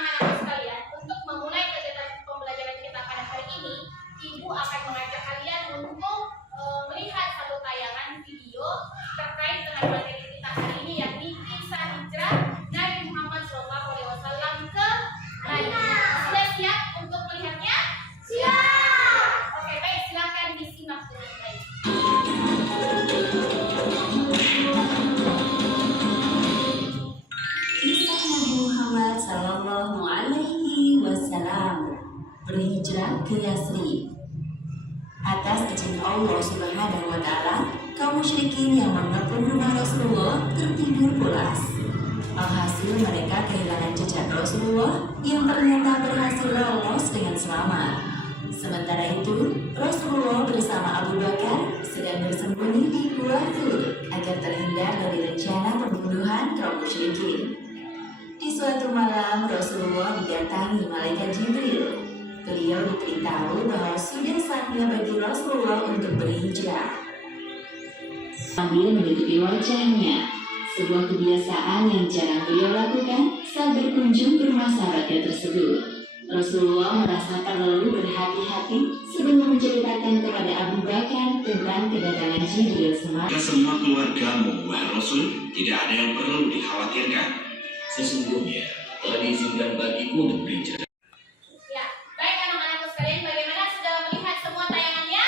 anak-anakku sekalian, untuk memulai kegiatan pembelajaran kita pada hari ini, Ibu akan mengajak kalian untuk melihat satu tayangan video terkait dengan materi kita hari ini, yakni kisah hijrah Nabi Muhammad SAW ke Madinah. Sudah siap untuk melihatnya? Siap. Oke, baik, silakan disimak dengan baik. Kisah Nabi Muhammad SAW berhijrah ke Yasrib. Atas izin Allah Subhanahu wa Ta'ala, kaum musyrikin yang mengepung rumah Rasulullah tertidur pulas. Alhasil mereka kehilangan jejak Rasulullah yang ternyata berhasil lolos dengan selamat. Sementara itu, Rasulullah bersama Abu Bakar sedang bersembunyi di Gua Thur agar terhindar dari rencana pembunuhan kaum musyrikin. Di suatu malam, Rasulullah didatangi malaikat Jibril. Beliau diberitahu bahwa sudah saatnya bagi Rasulullah untuk berhijrah. Sambil menutupi wajahnya, sebuah kebiasaan yang jarang beliau lakukan saat berkunjung ke rumah sahabatnya tersebut. Rasulullah merasa perlu berhati-hati sebelum menceritakan kepada Abu Bakar tentang kedatangan Jibril semalam. Semua keluargamu, wahai Rasul, tidak ada yang perlu dikhawatirkan. Sesungguhnya telah diizinkan bagiku untuk berhijrah. Ya, baik anak-anakku sekalian, bagaimana sudah melihat semua tayangannya?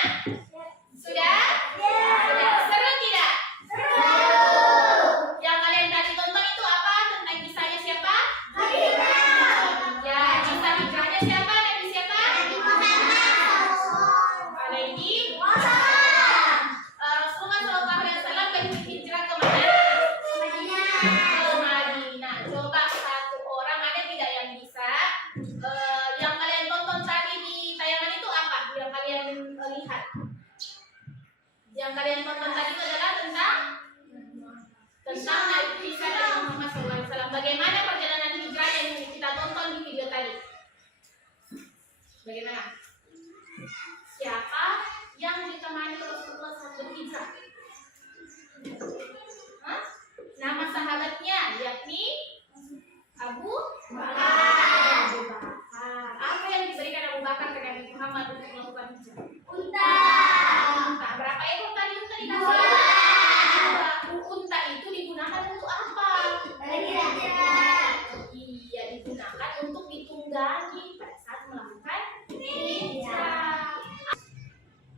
Sudah? Sudah. Seru tidak? Seru. Yang kalian tadi tonton itu apa? Tentang kisahnya siapa? Ya, kisah hijrahnya siapa? Nabi siapa? Nabi Muhammad. Alaihi wasallam. Rasulullah SAW berhijrah ke mana? Ke Madinah. Coba satu orang ada tidak yang bisa? Yang kalian tonton tadi di tayangan itu apa? Yang kalian lihat? Yang kalian tonton tadi itu adalah tentang kisah Nabi Muhammad SAW. Bagaimana perjalanan hijrah yang kita tonton di video tadi? Bagaimana? Siapa yang ditemani Rasulullah saat berhijrah? Nama sahabatnya yakni Abu Bakar. Apa yang diberikan Abu Bakar ke Nabi Muhammad untuk melakukan hijrah? Unta. Berapa ekor tadi unta dikasih? Unta itu digunakan untuk apa? Iya, digunakan untuk ditunggangi pada saat melakukan hijrah.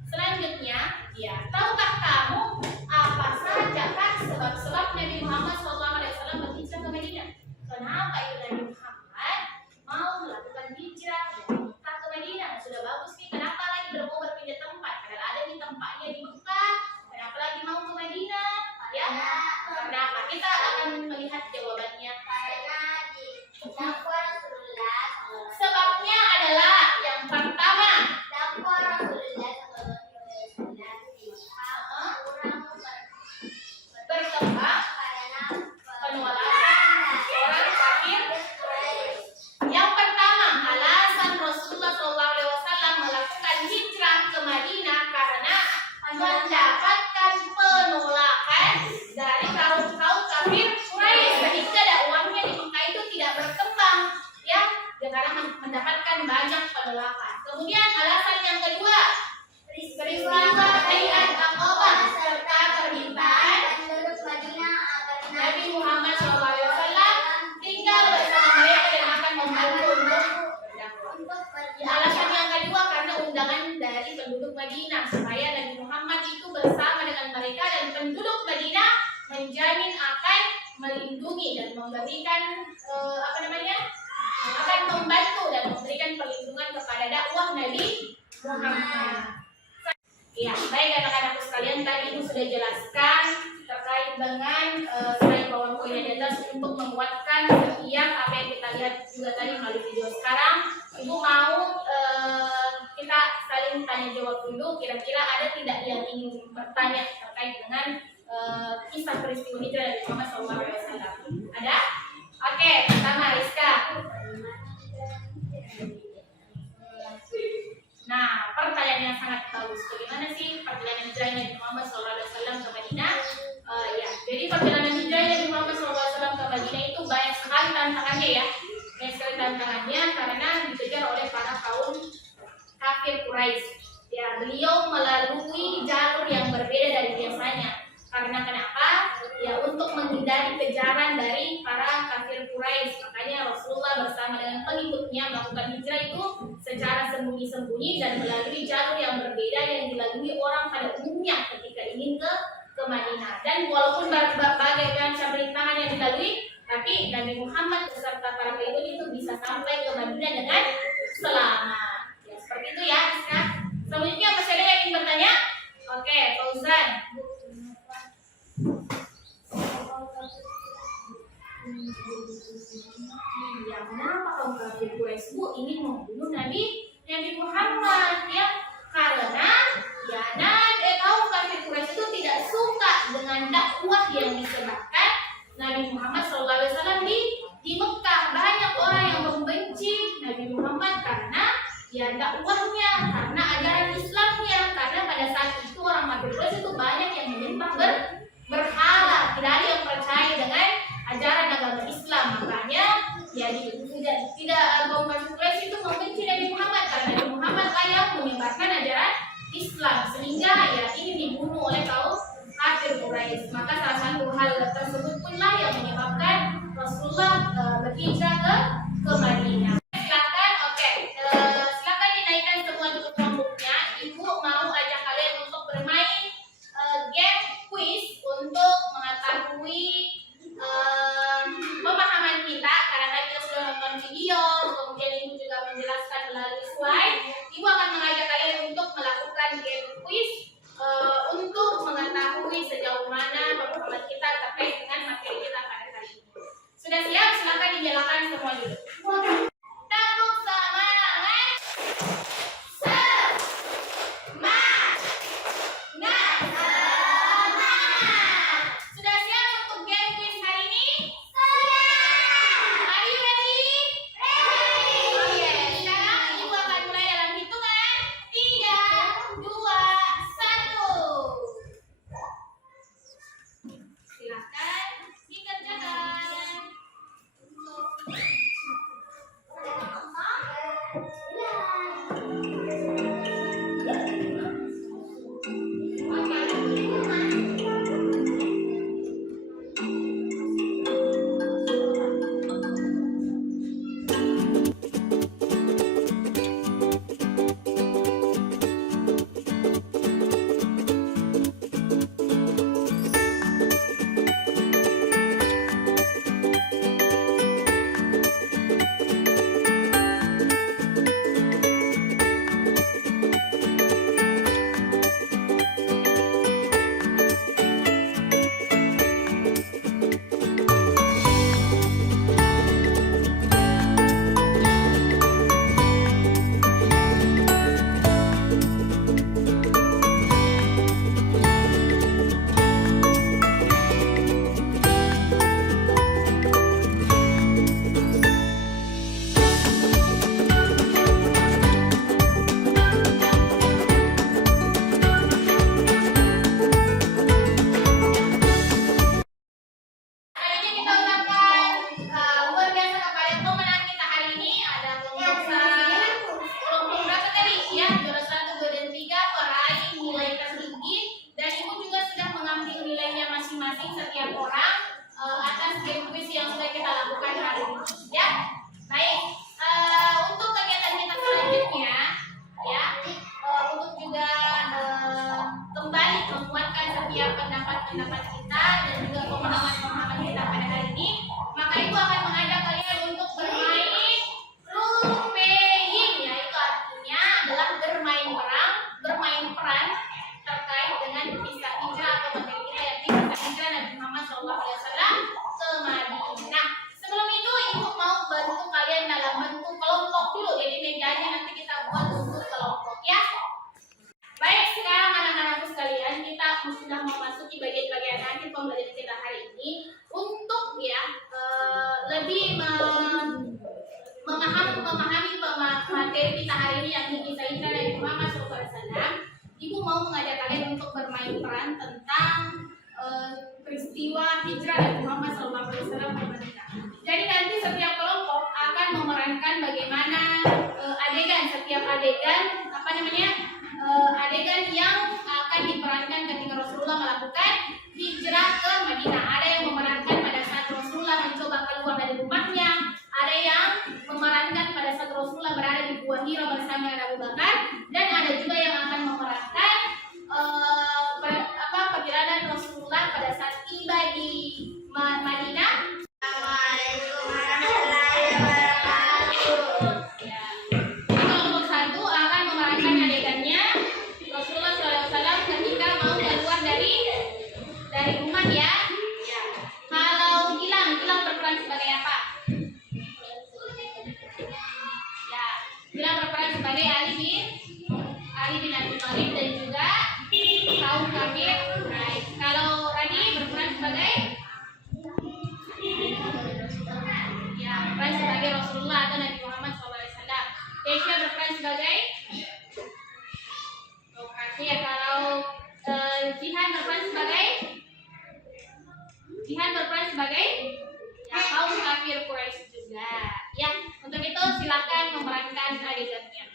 Selanjutnya, ya, tahukah kamu apa saja kan sebab-sebab Nabi Muhammad SAW berhijrah ke Madinah? Kenapa itu Nabi Muhammad mau melakukan hijrah dari Mekah ke Madinah? Sudah bagus nih, kenapa lagi mau berpindah tempat? Padahal ada nih tempatnya di Mekah. Kenapa lagi mau ke Madinah? Ya, karena apa? Kita akan melihat jawabannya. Sebabnya adalah yang pertama, berkembang penolakan orang kafir. Yang pertama, alasan Rasulullah SAW melakukan hijrah ke Madinah karena mendapatkan penolakan dari kaum kafir Quraisy, sehingga dakwahnya di Mekah itu tidak berkembang, ya, karena mendapatkan banyak penolakan. Kemudian alasan yang kedua, peristiwa Bai'at Aqabah serta permintaan Nabi Muhammad SAW tinggal bersama mereka dan akan membantu untuk alasan yang kedua karena undangan dari penduduk Madinah supaya Nabi Muhammad itu bersama dengan mereka dan penduduk Madinah menjamin akan melindungi dan memberikan akan membantu dan memberikan perlindungan kepada dakwah Nabi Muhammad. Ya, baik anak-anakku sekalian, tadi Ibu sudah jelaskan terkait dengan selain poin-poin di atas untuk menguatkan setiap apa yang kita lihat juga tadi melalui video. Sekarang Ibu mau kita saling tanya jawab dulu, kira-kira ada tidak yang ingin bertanya terkait dengan kisah peristiwa hijrah Nabi Muhammad SAW? Ada? Oke, pertama Rizka. Nah, pertanyaan yang sangat bagus. Bagaimana sih perjalanan hijrah Nabi Muhammad SAW ke Madinah? Ya, jadi perjalanan hijrah Nabi Muhammad SAW ke Madinah itu banyak sekali tantangannya, ya. Banyak sekali tantangannya. sesungguhnya melakukan hijrah itu secara sembunyi-sembunyi dan melalui jalur yang berbeda yang dilalui orang pada umumnya ketika ingin ke Madinah. Dan walaupun bagaikan pemerintahan yang dilalui, tapi Nabi Muhammad beserta para pengikut itu bisa sampai ke Madinah dengan selamat. Ya, seperti itu ya, Rizka. Selanjutnya masih ada yang ingin bertanya? Oke, Fauzan. Ya, kenapa kaum kafir Quraisy ingin membunuh Nabi Muhammad? Ya, karena kaum kafir Quraisy itu tidak suka dengan dakwah yang disebarkan Nabi Muhammad SAW di Mekah. Banyak orang yang membenci Nabi Muhammad karena dakwahnya, karena ajaran Islamnya. Karena pada saat itu orang kafir Quraisy itu banyak yang menyembah berhala, tidak ada yang percaya dengan ajaran agama Islam. Makanya tidak kaum kafir Quraisy itu membenci Nabi Muhammad karena Nabi Muhammad lah yang menyebarkan ajaran Islam, sehingga ini dibunuh oleh kaum kafir Quraisy. Maka salah satu hal tersebut punlah yang menyebabkan Rasulullah berhijrah ke Madinah. Silakan dinaikkan semua dulu kelompoknya. Ibu mau ajak kalian untuk bermain game quiz untuk mengetahui pemahaman kita, karena tadi kita sudah nonton video, kemudian ibu juga menjelaskan melalui slide. Ibu akan mengajak kalian untuk melakukan game quiz untuk mengetahui sejauh mana pemahaman kita terkait dengan materi kita pada kali ini. Sudah siap? Silakan dinyalakan semua dulu. Tepuk semangat. Sudah siap untuk game quiz hari ini? Are you ready? Oke, sekarang ibu akan mulai dalam hitungan 3, 2, 1. Silakan dikerjakan. pendapat kita dan juga pemahaman kita pada hari ini, maka Ibu akan mengajak kalian untuk bermain role playing, yaitu artinya adalah bermain peran terkait dengan kisah hijrah atau materi kita, yakni kisah hijrah Nabi Muhammad SAW ke Madinah. Sebelum itu Ibu mau bantu kalian dalam bentuk kelompok dulu, jadi mejanya nanti kita buat untuk kelompok ya. Baik, sekarang anak-anakku sekalian, kita sudah memasuki bagian-bagian akhir pembelajaran kita hari ini. Untuk lebih memahami materi kita hari ini, yang kisah hijrah Nabi Muhammad SAW, Ibu mau mengajak kalian untuk bermain peran tentang peristiwa hijrah Nabi Muhammad SAW ke Madinah. Jadi nanti setiap kelompok akan memerankan bagaimana setiap adegan adegan yang akan diperankan ketika Rasulullah melakukan hijrah ke Madinah. Ada yang memerankan pada saat Rasulullah mencoba keluar dari rumahnya, ada yang memerankan pada saat sebagai Ali bin Abi Thalib dan juga kaum kafir Quraisy. Kalau Rani berperan sebagai berperan sebagai Rasulullah atau Nabi Muhammad SAW. Keisha berperan sebagai kafir. Kalau Jihan berperan sebagai kaum kafir Quraisy juga. Ya, untuk itu silakan memerankan adegannya.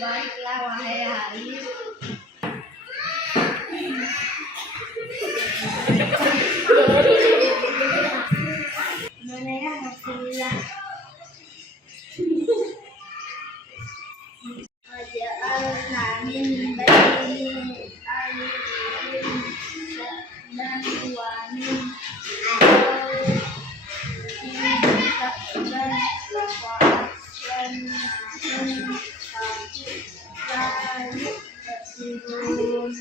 Baiklah wahai Ali, mana ya Rasulullah? Waja'alna min baini aydihim dan wa min khalfihim sabban wa asfalnahum fa'ala yubsirun.